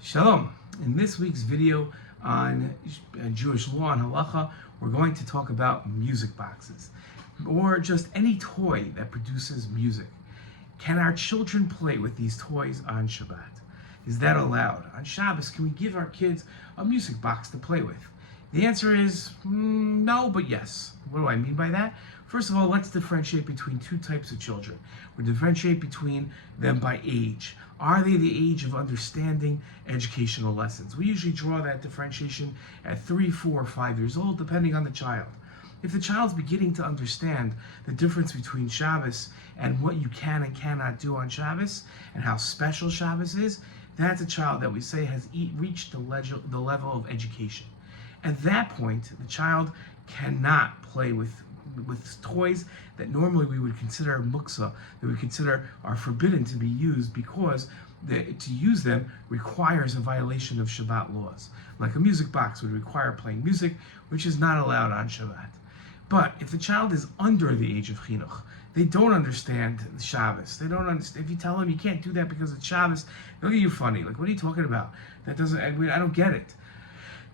Shalom. In this week's video on Jewish law and halacha, we're going to talk about music boxes, or just any toy that produces music. Can our children play with these toys on Shabbat? Is that allowed? On Shabbos, can we give our kids a music box to play with? The answer is no, but yes. What do I mean by that? First of all, let's differentiate between two types of children. We differentiate between them by age. Are they the age of understanding educational lessons? We usually draw that differentiation at 3, 4, or 5 years old, depending on the child. If the child's beginning to understand the difference between Shabbos and what you can and cannot do on Shabbos, and how special Shabbos is, that's a child that we say has reached the level of education. At that point, the child cannot play with toys that normally we would consider MUKTZEH, that we consider are forbidden to be used because to use them requires a violation of Shabbat laws. Like a music box would require playing music, which is not allowed on Shabbat. But if the child is under the age of chinuch, they don't understand Shabbos. They don't understand. If you tell them you can't do that because it's Shabbos, they'll look at you funny. Like, what are you talking about? I don't get it.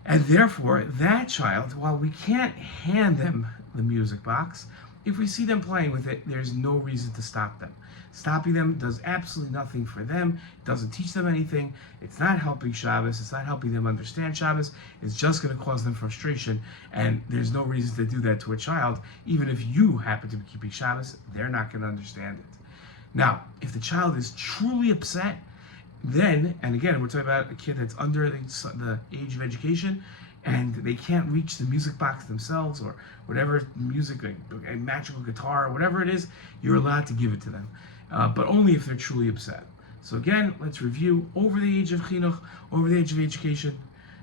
And therefore, that child, while we can't hand them the music box, if we see them playing with it, there's no reason to stop them. Stopping them does absolutely nothing for them. It doesn't teach them anything. It's not helping Shabbos. It's not helping them understand Shabbos. It's just going to cause them frustration, and there's no reason to do that to a child. Even if you happen to be keeping Shabbos, they're not going to understand it. Now, if the child is truly upset, then, and again, we're talking about a kid that's under the age of education, and they can't reach the music box themselves, or whatever music, a magical guitar, or whatever it is, you're allowed to give it to them, but only if they're truly upset. So again, let's review. Over the age of chinuch, over the age of education,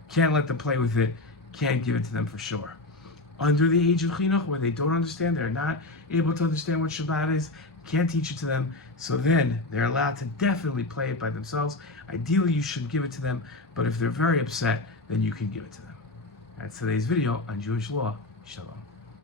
can't let them play with it, can't give it to them for sure. Under the age of chinuch, where they don't understand, they're not able to understand what Shabbat is, can't teach it to them, so then they're allowed to definitely play it by themselves. Ideally, you should give it to them, but if they're very upset, then you can give it to them. That's today's video on Jewish law. Shalom.